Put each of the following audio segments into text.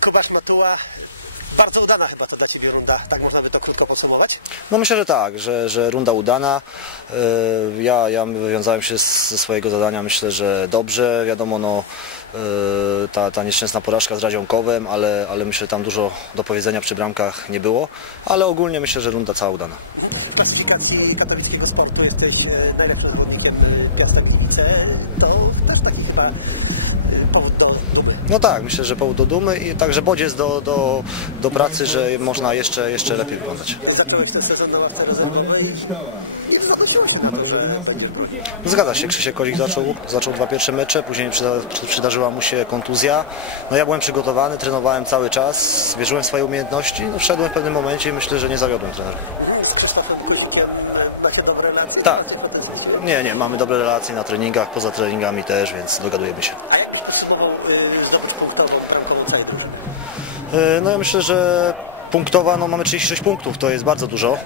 Kubaś Matuła, bardzo udana chyba to dla Ciebie runda, tak można by to krótko podsumować? No myślę, że tak, że, że runda udana. Yy, Ja, ja wywiązałem się z- ze swojego zadania, myślę, że dobrze. Wiadomo, no, yy, ta, ta nieszczęsna porażka z Radzionkowem, ale, ale myślę, że tam dużo do powiedzenia przy bramkach nie było. Ale ogólnie myślę, że runda cała udana. W klasyfikacji katowickiego sportu jesteś e, najlepszym zawodnikiem e, Piasta Gliwice. To też taki chyba e, powód do dumy. No tak, myślę, że powód do dumy i także bodziec do, do, do pracy, że można jeszcze, jeszcze lepiej wyglądać. Zacząłeś ten sezon na ławce rezerwowej i zaprosiło się na to, że będziesz górnik. Zgadza się, Krzysiek Kozik zaczął, zaczął dwa pierwsze mecze, później przyda, przy- przydarzyła mu się kontuzja. No ja byłem przygotowany, trenowałem cały czas, wierzyłem w swoje umiejętności, no wszedłem w pewnym momencie i myślę, że nie zawiodłem trenera. Krzysztofem Koszikiem e, macie dobre relacje? Tak. Nie, nie, mamy dobre relacje na treningach, poza treningami też, więc dogadujemy się. A jak byś podsumował y, zdobycz punktową Cajdu? E, No ja myślę, że punktowa, no mamy 36 punktów, to jest bardzo dużo.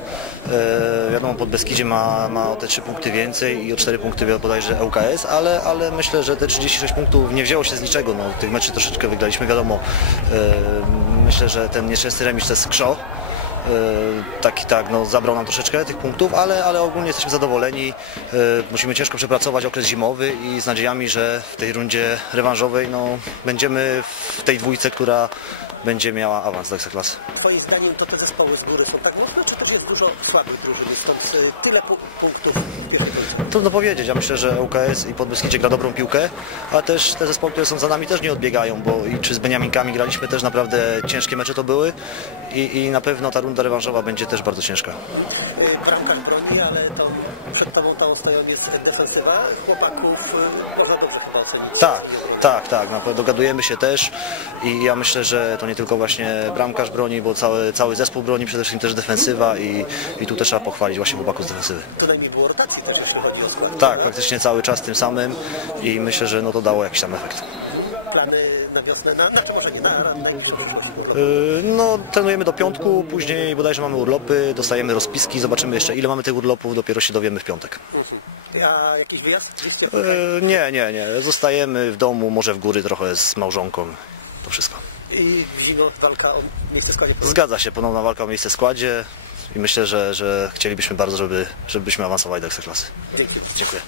E, wiadomo, pod Beskidzie ma, ma o te 3 punkty więcej i o 4 punkty bodajże ŁKS, ale, ale myślę, że te 36 punktów nie wzięło się z niczego. No, tych meczy troszeczkę wygraliśmy, wiadomo. E, myślę, że ten nieszczęsny remis to jest krzo. E, taki tak, no, zabrał nam troszeczkę tych punktów, ale, ale ogólnie jesteśmy zadowoleni. E, musimy ciężko przepracować okres zimowy i z nadziejami, że w tej rundzie rewanżowej no, będziemy w tej dwójce, która będzie miała awans do Ekstraklasy. Twoim zdaniem to te zespoły z góry są tak mocne, czy też jest dużo słabych drużyn, stąd y, tyle pu- punktów? Trudno powiedzieć, ja myślę, że ŁKS i Podbeskidzie gra dobrą piłkę, a też te zespoły, które są za nami też nie odbiegają, bo i czy z Beniaminkami graliśmy też naprawdę ciężkie mecze to były i, i na pewno ta runda rewanżowa będzie też bardzo ciężka. Y, Bramkarz broni, ale to przed Tobą tą stoją jest defensywa. Chłopaków y, można dobrze chyba ocenić. Tak, tak, tak, dogadujemy się też i ja myślę, że to nie tylko właśnie bramkarz broni, bo cały, cały zespół broni, przede wszystkim też defensywa i, i tu też trzeba pochwalić właśnie chłopaków z defensywy. Najmniej było rotacji też, jeśli chodzi o skład. Tak, praktycznie cały czas tym samym i myślę, że no to dało jakiś tam efekt. Na wiosnę, na, znaczy może nie na, na najbliższą przyszłość. Yy, No, trenujemy do piątku, później bodajże mamy urlopy, dostajemy rozpiski, zobaczymy jeszcze ile mamy tych urlopów, dopiero się dowiemy w piątek. A jakiś wyjazd? Yy, Nie, nie, nie, zostajemy w domu, może w góry trochę z małżonką, to wszystko. I w zimę walka o miejsce w składzie. Zgadza się, ponowna walka o miejsce w składzie i myślę, że, że chcielibyśmy bardzo, żeby, żebyśmy awansowali do Ekstraklasy. Dzięki. Dziękuję.